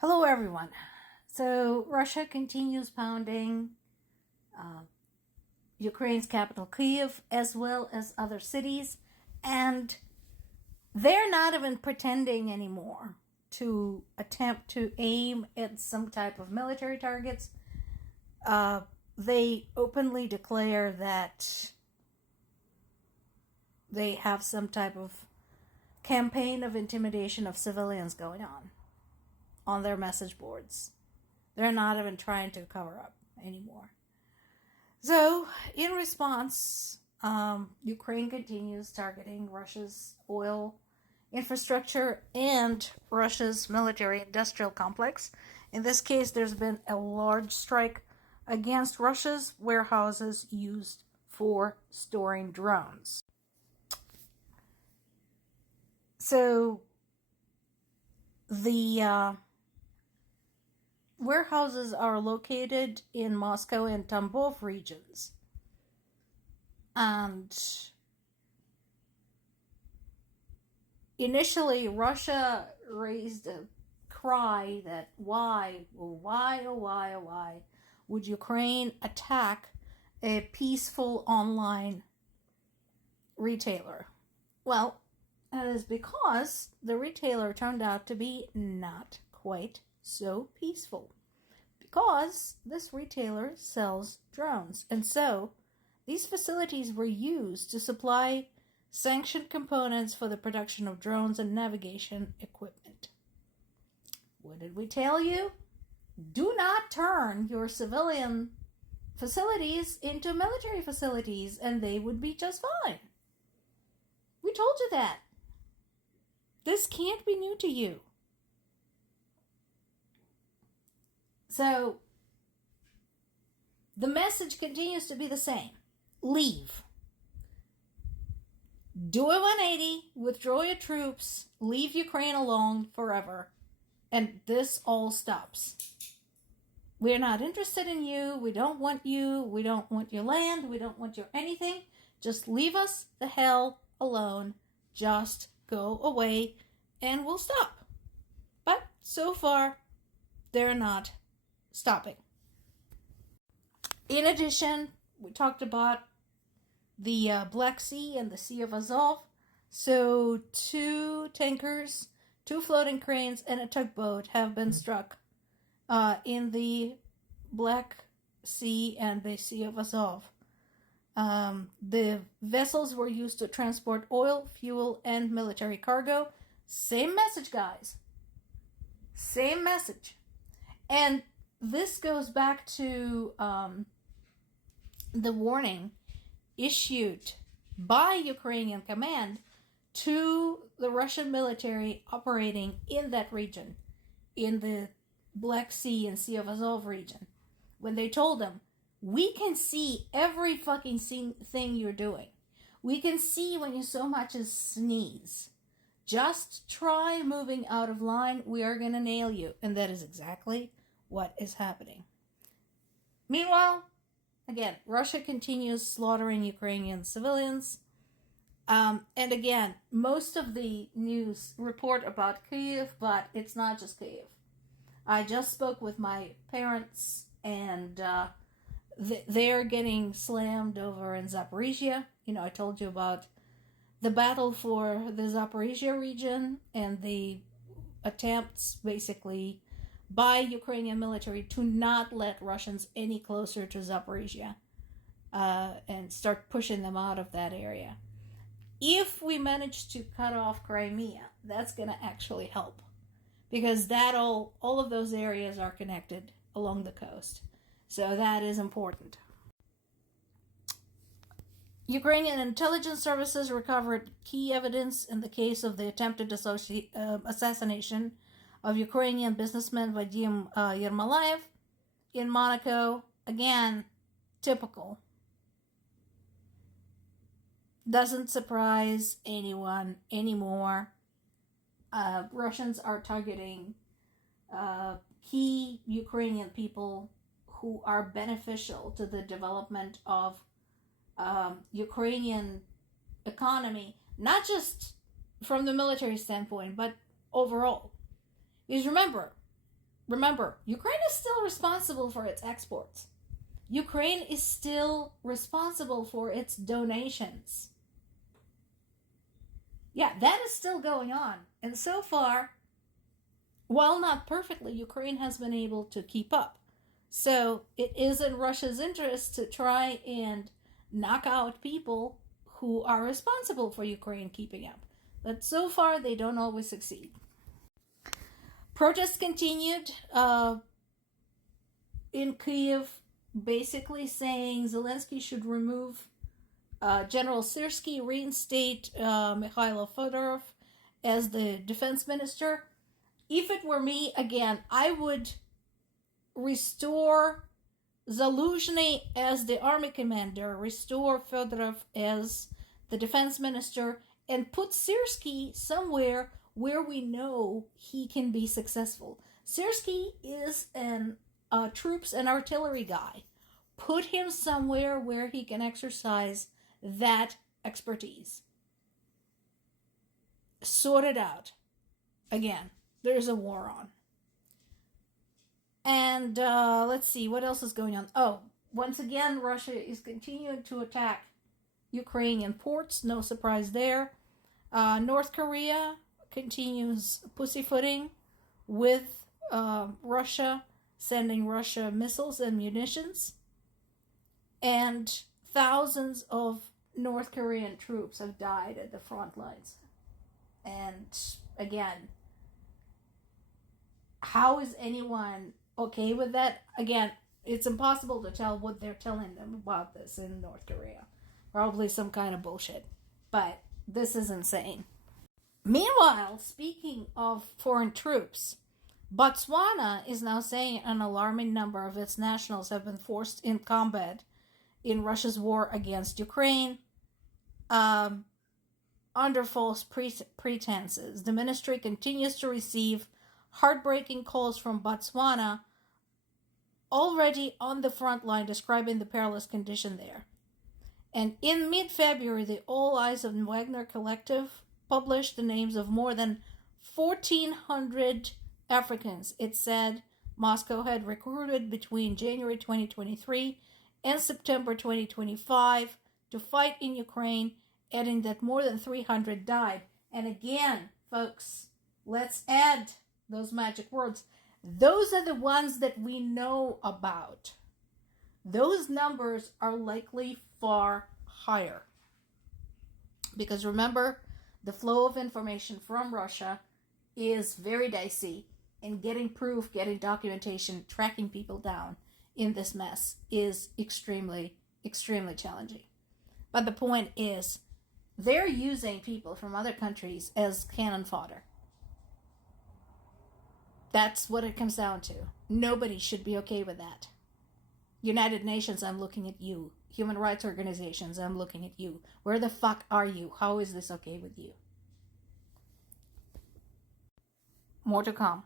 Hello, everyone. So, Russia continues pounding Ukraine's capital, Kyiv, as well as other cities, and they're not even pretending anymore to attempt to aim at some type of military targets. They openly declare that they have some type of campaign of intimidation of civilians going on their message boards. They're not even trying to cover up anymore. So, in response, Ukraine continues targeting Russia's oil infrastructure and Russia's military industrial complex. In this case, there's been a large strike against Russia's warehouses used for storing drones. So, the warehouses are located in Moscow and Tambov regions. And initially, Russia raised a cry that why would Ukraine attack a peaceful online retailer? Well, that is because the retailer turned out to be not quite so peaceful, because this retailer sells drones, and so these facilities were used to supply sanctioned components for the production of drones and navigation equipment. What did we tell you? Do not turn your civilian facilities into military facilities, and they would be just fine. We told you that. This can't be new to you. So, the message continues to be the same. Leave. Do a 180, withdraw your troops, leave Ukraine alone forever, and this all stops. We're not interested in you, we don't want you, we don't want your land, we don't want your anything. Just leave us the hell alone. Just go away, and we'll stop. But so far, they're not stopping. In addition, we talked about the Black Sea and the Sea of Azov. So 2 tankers, 2 floating cranes, and a tugboat have been struck in the Black Sea and the Sea of Azov. The vessels were used to transport oil, fuel, and military cargo. Same message, guys. Same message. And this goes back to the warning issued by Ukrainian command to the Russian military operating in that region, in the Black Sea and Sea of Azov region, when they told them, we can see every fucking thing you're doing. We can see when you so much as sneeze. Just try moving out of line, we are going to nail you. And that is exactly what is happening. Meanwhile, again, Russia continues slaughtering Ukrainian civilians. And again, most of the news report about Kyiv, but it's not just Kyiv. I just spoke with my parents, and they're getting slammed over in Zaporizhia. You know, I told you about the battle for the Zaporizhia region and the attempts, basically, by Ukrainian military to not let Russians any closer to Zaporizhia and start pushing them out of that area. If we manage to cut off Crimea, that's going to actually help, because that all of those areas are connected along the coast. So that is important. Ukrainian intelligence services recovered key evidence in the case of the attempted assassination of Ukrainian businessman Vadim Yermolayev in Monaco. Again, typical. Doesn't surprise anyone anymore. Russians are targeting key Ukrainian people who are beneficial to the development of Ukrainian economy, not just from the military standpoint, but overall. Because remember, remember, Ukraine is still responsible for its exports. Ukraine is still responsible for its donations. Yeah, that is still going on. And so far, while not perfectly, Ukraine has been able to keep up. So it is in Russia's interest to try and knock out people who are responsible for Ukraine keeping up. But so far, they don't always succeed. Protests continued in Kyiv, basically saying Zelensky should remove General Syrsky, reinstate Mikhailo Fedorov as the defense minister. If it were me, again, I would restore Zaluzhny as the army commander, restore Fedorov as the defense minister, and put Syrsky somewhere where we know he can be successful. Syrsky is an troops and artillery guy. Put him somewhere where he can exercise that expertise. Sort it out. Again, there's a war on. And let's see, what else is going on? Oh, once again, Russia is continuing to attack Ukrainian ports. No surprise there. North Korea continues pussyfooting with Russia, sending Russia missiles and munitions. And thousands of North Korean troops have died at the front lines. And again, how is anyone okay with that? Again, it's impossible to tell what they're telling them about this in North Korea. Probably some kind of bullshit. But this is insane. Meanwhile, speaking of foreign troops, Botswana is now saying an alarming number of its nationals have been forced in combat in Russia's war against Ukraine under false pretenses. The ministry continues to receive heartbreaking calls from Botswana, already on the front line, describing the perilous condition there. And in mid-February, the All Eyes of Wagner Collective published the names of more than 1,400 Africans it said Moscow had recruited between January 2023 and September 2025 to fight in Ukraine, adding that more than 300 died. And again, folks, let's add those magic words. Those are the ones that we know about. Those numbers are likely far higher. Because remember, the flow of information from Russia is very dicey, and getting proof, getting documentation, tracking people down in this mess is extremely, extremely challenging. But the point is, they're using people from other countries as cannon fodder. That's what it comes down to. Nobody should be okay with that. United Nations, I'm looking at you. Human rights organizations, I'm looking at you. Where the fuck are you? How is this okay with you? More to come.